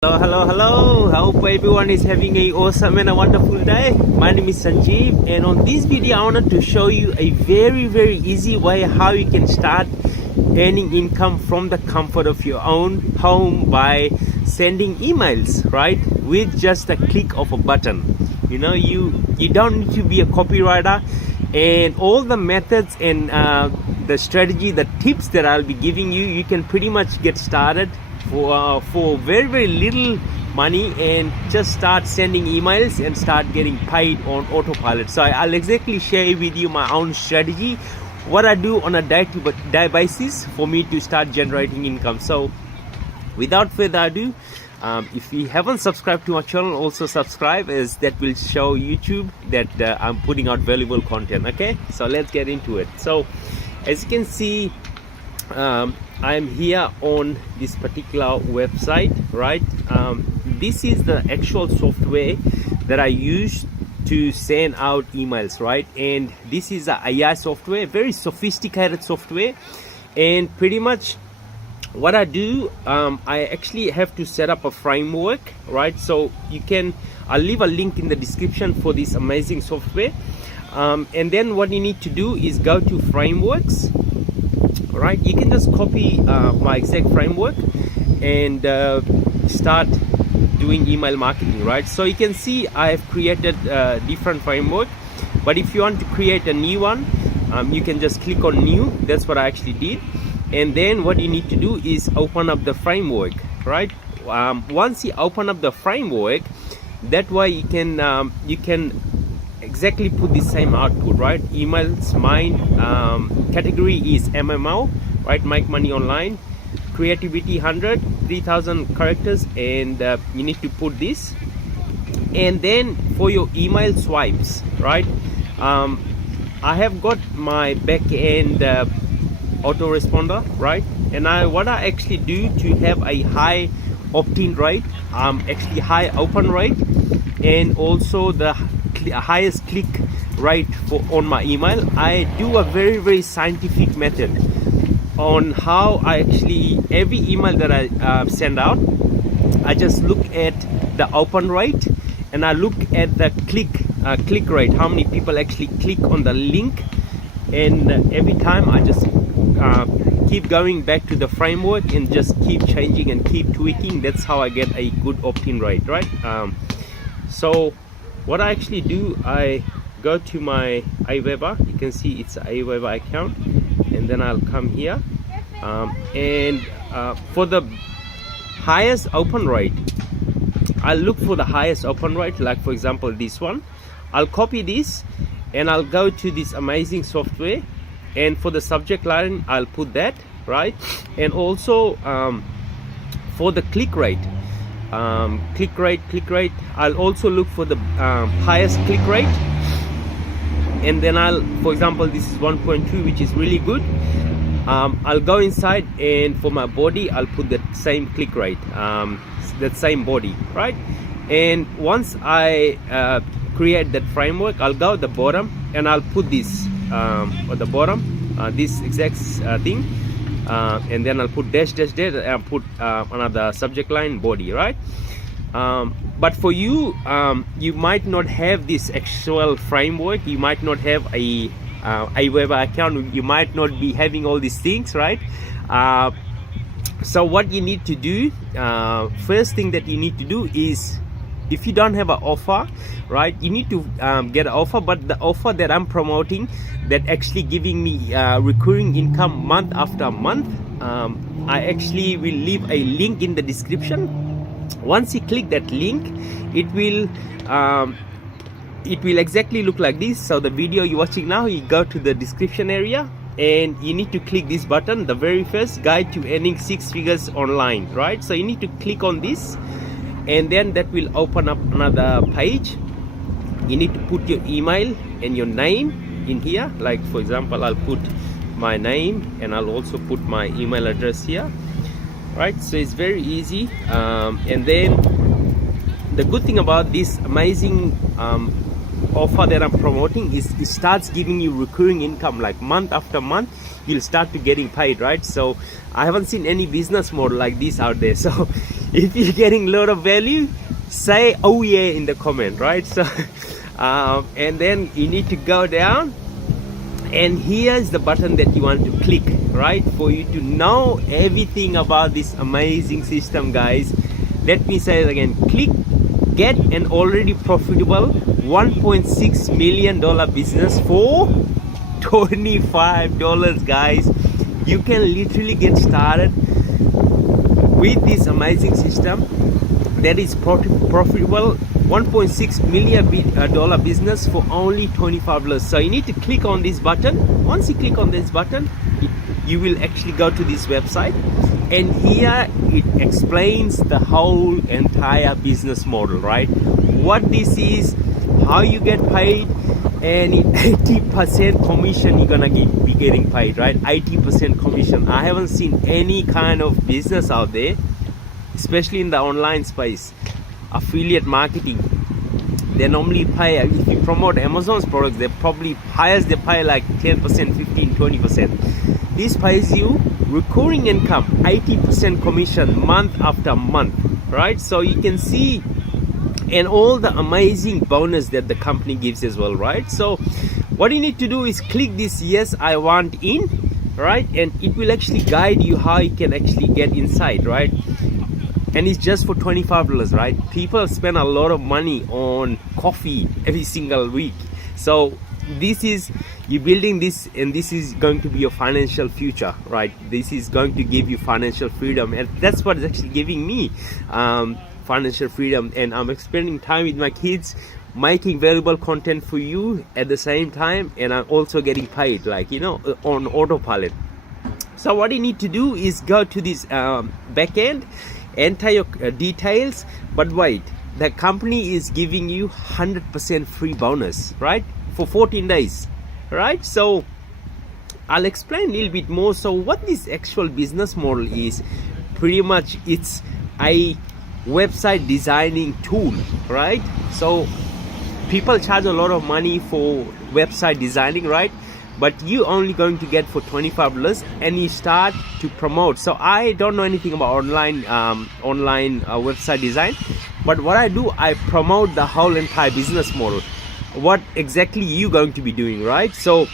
Hello. I hope everyone is having a awesome and a wonderful day. My name is Sanjeev, and on this video I wanted to show you a very easy way how you can start earning income from the comfort of your own home by sending emails, right? With just a click of a button. You know, you don't need to be a copywriter, and all the methods and the strategy, the tips that I'll be giving you, you can pretty much get started for very little money and just start sending emails and start getting paid on autopilot. So I'll exactly share with you my own strategy, what I do on a day-to-day basis for me to start generating income. So without further ado, if you haven't subscribed to my channel, also subscribe, as that will show YouTube that I'm putting out valuable content. Okay, so let's get into it. So as you can see, I'm here on this particular website, right? This is the actual software that I use to send out emails, right? And this is a AI software, very sophisticated software. And pretty much what I do, I actually have to set up a framework, right? So I'll leave a link in the description for this amazing software. And then what you need to do is go to frameworks. Right, you can just copy my exact framework and start doing email marketing, right? So you can see I have created a different framework, but if you want to create a new one, you can just click on new. That's what I actually did. And then what you need to do is open up the framework, right? Once you open up the framework, that way you can exactly put the same output, right? Emails, mine, category is MMO, right? Make money online, creativity 100, 3000 characters, and you need to put this. And then for your email swipes, right? I have got my back end autoresponder, right? And what I actually do to have a high opt-in rate, actually high open rate, and also the highest click rate on my email, I do a very scientific method on how I actually, every email that I send out, I just look at the open rate and I look at the click rate, how many people actually click on the link, and every time I just keep going back to the framework and just keep changing and keep tweaking. That's how I get a good opt-in rate, right? So what I actually do, I go to my Aweber. You can see it's an Aweber account, and then I'll come here, and for the highest open rate, I'll look for the highest open rate, like for example this one. I'll copy this and I'll go to this amazing software, and for the subject line I'll put that, right? And also for the click rate, I'll also look for the highest click rate, and then for example, this is 1.2, which is really good. I'll go inside, and for my body I'll put that same click rate, that same body, right? And once I create that framework, I'll go at the bottom and I'll put this at the bottom, this exact thing. And then I'll put dash and put another subject line, body, right? But for you, you might not have this actual framework. You might not have a Aweber account. You might not be having all these things, right? So what you need to do, first thing that you need to do is, if you don't have an offer, right, you need to get an offer. But the offer that I'm promoting, that actually giving me recurring income month after month, I actually will leave a link in the description. Once you click that link, it will exactly look like this. So the video you're watching now, you go to the description area and you need to click this button, the very first guide to earning 6 figures online, right? So you need to click on this, and then that will open up another page. You need to put your email and your name in here. Like for example, I'll put my name and I'll also put my email address here, right? So it's very easy. And then the good thing about this amazing offer that I'm promoting is it starts giving you recurring income, like month after month you'll start to getting paid, right? So I haven't seen any business model like this out there. So if you're getting a lot of value, say oh yeah in the comment, right? So and then you need to go down, and here's the button that you want to click, right, for you to know everything about this amazing system, guys. Let me say it again. Click get an already profitable $1.6 million business for $25, guys. You can literally get started with this amazing system that is profitable $1.6 million business for only $25. So you need to click on this button. Once you click on this button, you will actually go to this website, and here it explains the whole entire business model, right? What this is, how you get paid, and 80% commission you're gonna be getting paid, right? 80% commission. I haven't seen any kind of business out there, especially in the online space, affiliate marketing. They normally pay, if you promote Amazon's products, they probably highest they pay like 10%, 15, 20%. This pays you recurring income, 80% commission month after month, right? So you can see, and all the amazing bonus that the company gives as well, right? So what you need to do is click this yes I want in, right? And it will actually guide you how you can actually get inside, right? And it's just for $25, right? People spend a lot of money on coffee every single week. So this is, you're building this, and this is going to be your financial future, right? This is going to give you financial freedom, and that's what is actually giving me financial freedom. And I'm spending time with my kids, making valuable content for you at the same time, and I'm also getting paid, like, you know, on autopilot. So what you need to do is go to this back end, enter your details, but wait, the company is giving you 100% free bonus, right, for 14 days, right? So I'll explain a little bit more. So what this actual business model is, pretty much it's a website designing tool, right? So people charge a lot of money for website designing, right? But you only going to get for $25, and you start to promote. So I don't know anything about online website design, but what I do, I promote the whole entire business model. What exactly you going to be doing, right? So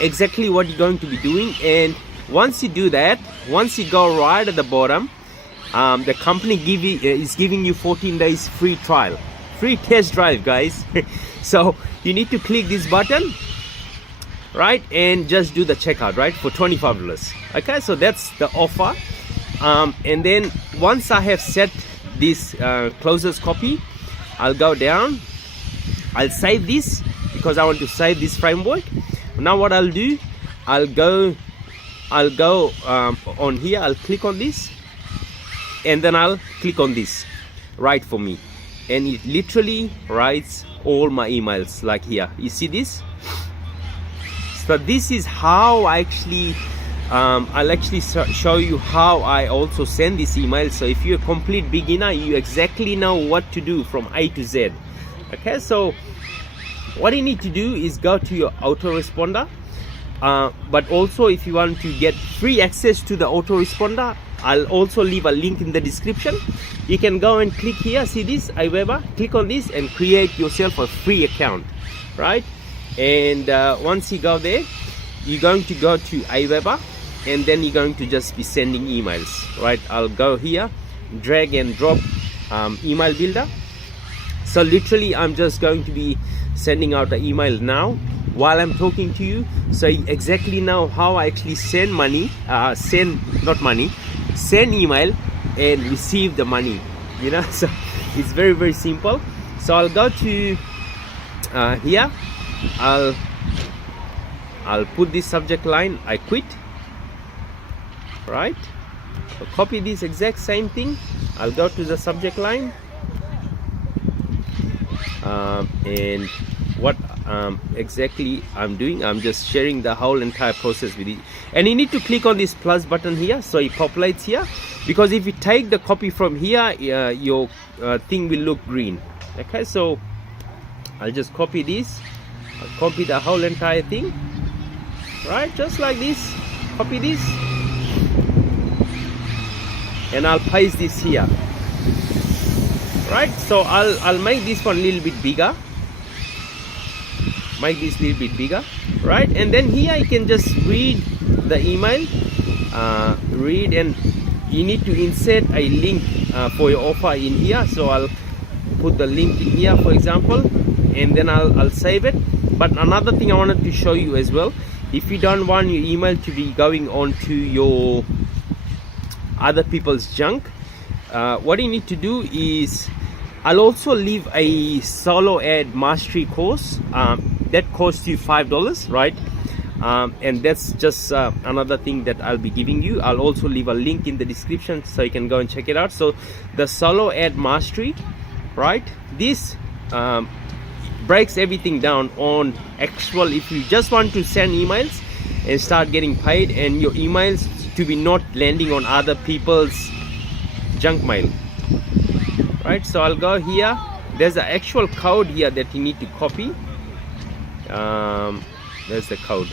exactly what you're going to be doing, and once you do that, once you go right at the bottom, the company is giving you 14 days free trial, free test drive, guys. So you need to click this button, right, and just do the checkout, right, for $25. Okay, so that's the offer. And then once I have set this closest copy, I'll go down, I'll save this because I want to save this framework. Now what I'll do, I'll go on here, I'll click on this, and then I'll click on this, write for me, and it literally writes all my emails, like here, you see this. So this is how I actually I'll actually show you how I also send this email. So if you're a complete beginner, you exactly know what to do from A to Z. Okay, so what you need to do is go to your autoresponder, but also if you want to get free access to the autoresponder, I'll also leave a link in the description. You can go and click here, see this Aweber, click on this and create yourself a free account, right? And once you go there, you're going to go to Aweber, and then you're going to just be sending emails, right? I'll go here, drag and drop email builder. So literally I'm just going to be sending out the email now while I'm talking to you, so you exactly know how I actually send email and receive the money, you know. So it's very, very simple. So I'll go to here, I'll put this subject line, I quit, right? I'll copy this exact same thing, I'll go to the subject line, and what exactly I'm doing, I'm just sharing the whole entire process with you. And you need to click on this plus button here, so it populates here, because if you take the copy from here, your thing will look green. Okay, so I'll just copy this, I'll copy the whole entire thing, right, just like this, copy this, and I'll paste this here. Right, so I'll make this one a little bit bigger. Make this a little bit bigger, right? And then here you can just read the email, read, and you need to insert a link for your offer in here. So I'll put the link in here, for example, and then I'll save it. But another thing I wanted to show you as well, if you don't want your email to be going on to your other people's junk, what you need to do is, I'll also leave a solo ad mastery course that costs you $5, right? And that's just another thing that I'll be giving you. I'll also leave a link in the description so you can go and check it out. So the solo ad mastery, right, this breaks everything down on actual, if you just want to send emails and start getting paid, and your emails to be not landing on other people's junk mail. Right, so I'll go here. There's an actual code here that you need to copy. There's the code.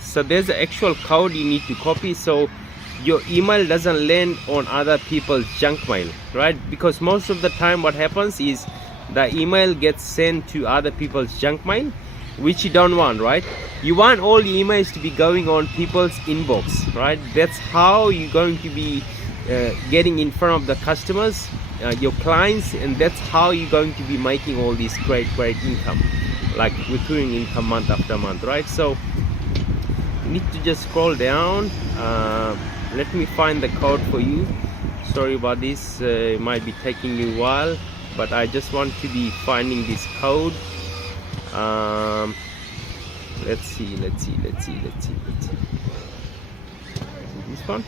So there's the actual code you need to copy, so your email doesn't land on other people's junk mail, right? Because most of the time what happens is the email gets sent to other people's junk mail, which you don't want, right? You want all the emails to be going on people's inbox, right? That's how you're going to be getting in front of the customers, your clients, and that's how you're going to be making all this great income, like recurring income month after month, right? So you need to just scroll down. Let me find the code for you. Sorry about this, it might be taking you a while, but I just want to be finding this code. Let's see. This one.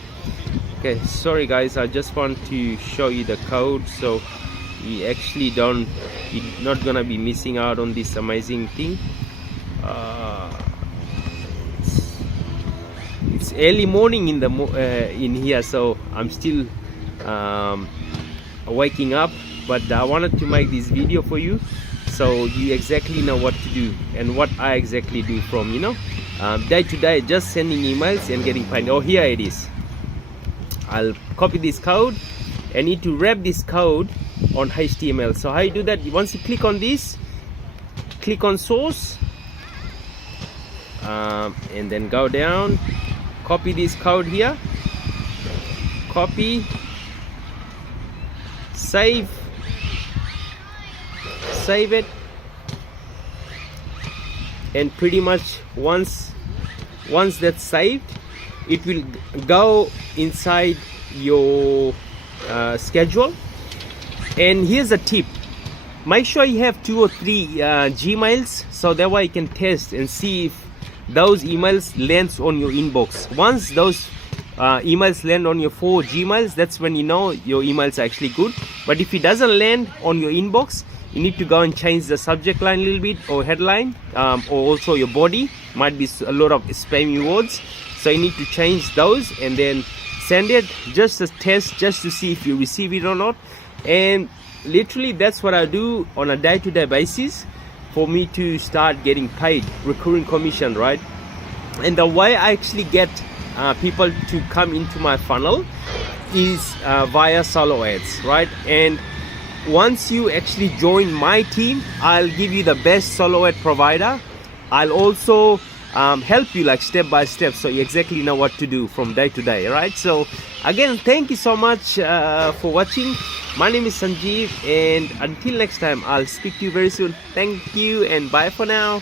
Okay, sorry guys, I just want to show you the code so you actually you're not gonna be missing out on this amazing thing. It's early morning in here, so I'm still waking up, but I wanted to make this video for you so you exactly know what to do and what I exactly do from day to day, just sending emails and getting paid. Oh, here it is. I'll copy this code. I need to wrap this code on HTML. So how you do that, once you click on this, click on source, and then go down, copy this code here, copy, save it, and pretty much once that's saved, it will go inside your schedule. And here's a tip: make sure you have 2 or 3 Gmails, so that way you can test and see if those emails lands on your inbox. Once those emails land on your 4 Gmails, that's when you know your emails are actually good. But if it doesn't land on your inbox, you need to go and change the subject line a little bit, or headline, or also your body might be a lot of spammy words. So you need to change those and then send it, just a test, just to see if you receive it or not. And literally that's what I do on a day-to-day basis for me to start getting paid, recurring commission, right? And the way I actually get people to come into my funnel is via solo ads, right? And once you actually join my team, I'll give you the best solo ad provider. I'll also help you like step by step, so you exactly know what to do from day to day, right? So again, thank you so much for watching. My name is Sanjeev, and until next time, I'll speak to you very soon. Thank you and bye for now.